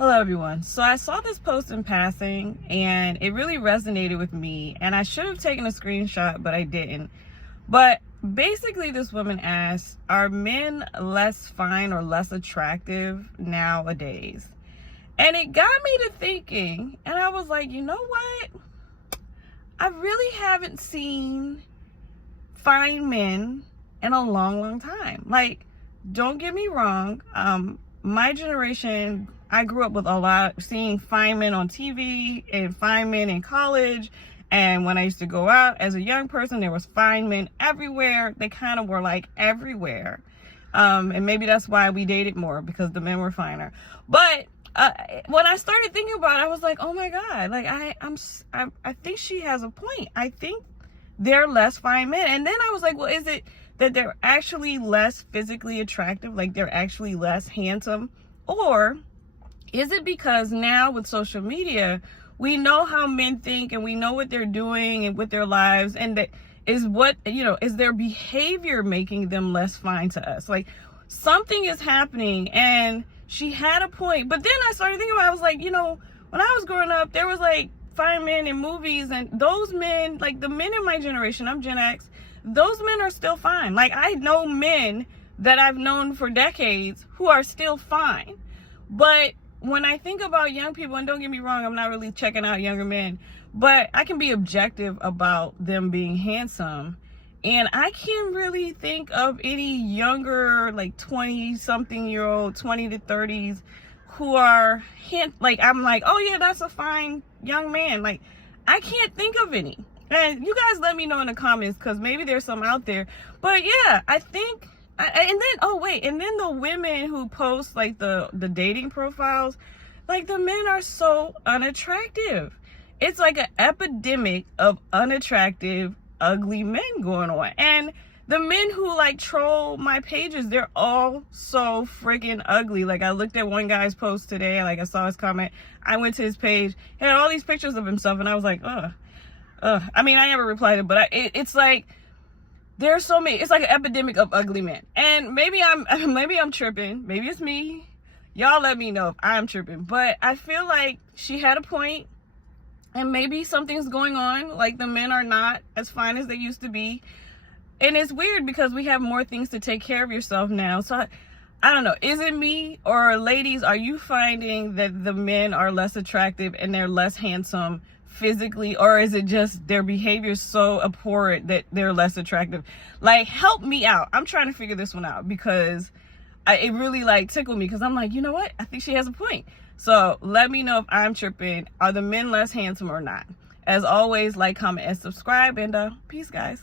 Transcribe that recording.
Hello everyone. So I saw this post in passing and it really resonated with me, and I should have taken a screenshot, but I didn't. But basically this woman asked, are men less fine or less attractive nowadays? And it got me to thinking, and I was like, you know what? I really haven't seen fine men in a long time. Like, don't get me wrong, my generation, I grew up with a lot seeing fine men on TV and fine men in college. And when I used to go out as a young person, there was fine men everywhere. They kind of were like everywhere. And maybe that's why we dated more, because the men were finer. But when I started thinking about it, I was like, oh my God, like I think she has a point. I think they're less fine men. And then I was like, well, is it that they're actually less physically attractive? Like they're actually less handsome? Or is it because now with social media, we know how men think and we know what they're doing and with their lives, and that is what, is their behavior making them less fine to us? Like something is happening, and she had a point. But then I started thinking about it, I was like, when I was growing up, there was like fine men in movies, and those men, like the men in my generation, I'm Gen X, those men are still fine. Like I know men that I've known for decades who are still fine. But when I think about young people, and don't get me wrong, I'm not really checking out younger men, but I can be objective about them being handsome. And I can't really think of any younger, like 20-something-year-old, 20 to 30s, who are, like, I'm like, oh yeah, that's a fine young man. Like, I can't think of any. And you guys let me know in the comments, because maybe there's some out there. But yeah, I think, and then the women who post like the dating profiles, like the men are so unattractive. It's like an epidemic of unattractive, ugly men going on. And the men who like troll my pages, they're all so freaking ugly. Like I looked at one guy's post today, like I saw his comment, I went to his page, he had all these pictures of himself, and I was like, I mean, I never replied it, but it's like, there's so many. It's like an epidemic of ugly men. And maybe I'm tripping. Maybe it's me. Y'all let me know if I'm tripping. But I feel like she had a point, and maybe something's going on. Like the men are not as fine as they used to be. And it's weird because we have more things to take care of yourself now. So I don't know. Is it me, or ladies, are you finding that the men are less attractive and they're less handsome physically, or is it just their behavior is so abhorrent that they're less attractive? Like, help me out. I'm trying to figure this one out, because it really like tickled me, because I'm like, you know what, I think she has a point. So let me know if I'm tripping. Are the men less handsome or not? As always, like, comment, and subscribe, and peace, guys.